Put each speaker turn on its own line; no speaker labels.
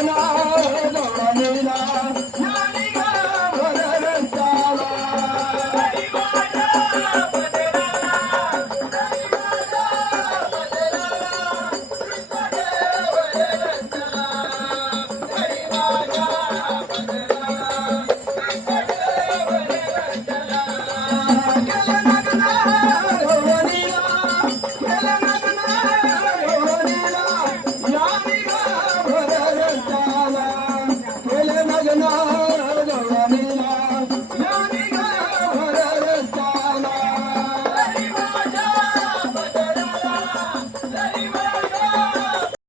We're not.